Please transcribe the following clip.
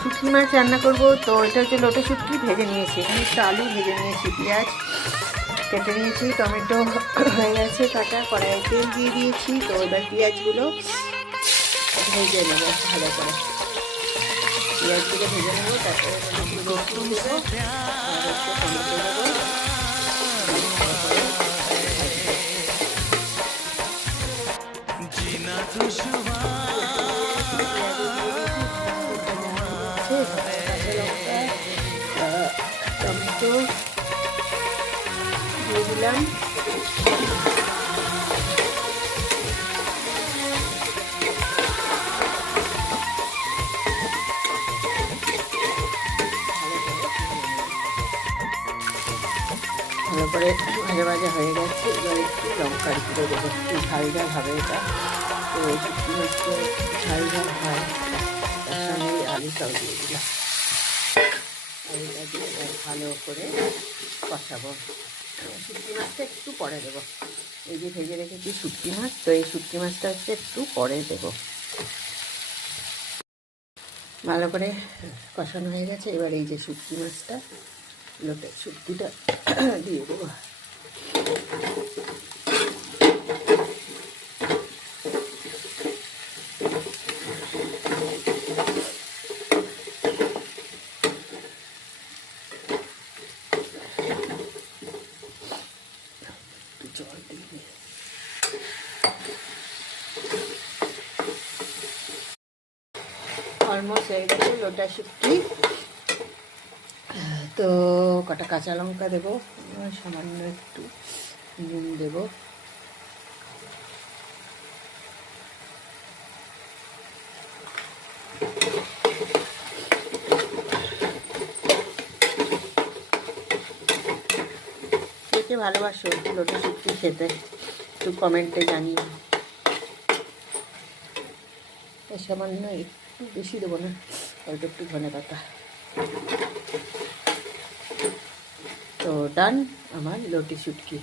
শুটকি মাছ রান্না করব। তো এটা হচ্ছে লোটে শুটকি, ভেজে নিয়েছি। এখানে একটু আলু ভেজে নিয়েছি, পেঁয়াজ কেটে নিয়েছি, টমেটো হয়ে গেছে কাটা, কড়াইয়ে তেল দিয়ে দিয়েছি। তো এবার পেঁয়াজগুলো ভেজে নেবো ভালো করে, পেঁয়াজগুলো ভেজে নেবো। তারপরে রসুন দেবো আর একটু টমেটো দেবো। টমেটো দিয়ে দিলাম, ভালো করে ভাজা ভাজা হয়ে গেছে। এবার একটু লঙ্কার গুঁড়ো দেবো, একটু ঝাল ঝাল হবে এটা। তো শুটকি মাছটা ঝাল ঝাল হয়, তার সঙ্গে আলুটাও দিয়ে দিলাম। আলুটা দিয়ে ভালো করে কষাবো। শুটকি মাছটা একটু পরে দেবো। এই যে ভেজে রেখেছি শুটকি মাছ, তো এই শুটকি মাছটা হচ্ছে একটু পরে দেবো। ভালো করে কষানো হয়ে গেছে। এবার এই যে শুটকি মাছটা, লোটে শুটকিটা দিয়ে দেবো। জল দিয়ে অলমোস্ট হয়ে গেছে লোটা শুটকি। তো কটা কাঁচা লঙ্কা দেবো, সামান্য একটু নুন দেবো, দেখে ভালোবাসো লোটা শুটকি খেতে, একটু কমেন্টে জানিও। সামান্য একটু বেশি দেবো না, অল্প একটু ধনে পাতা। তো ডান আমার লোটে শুটকি।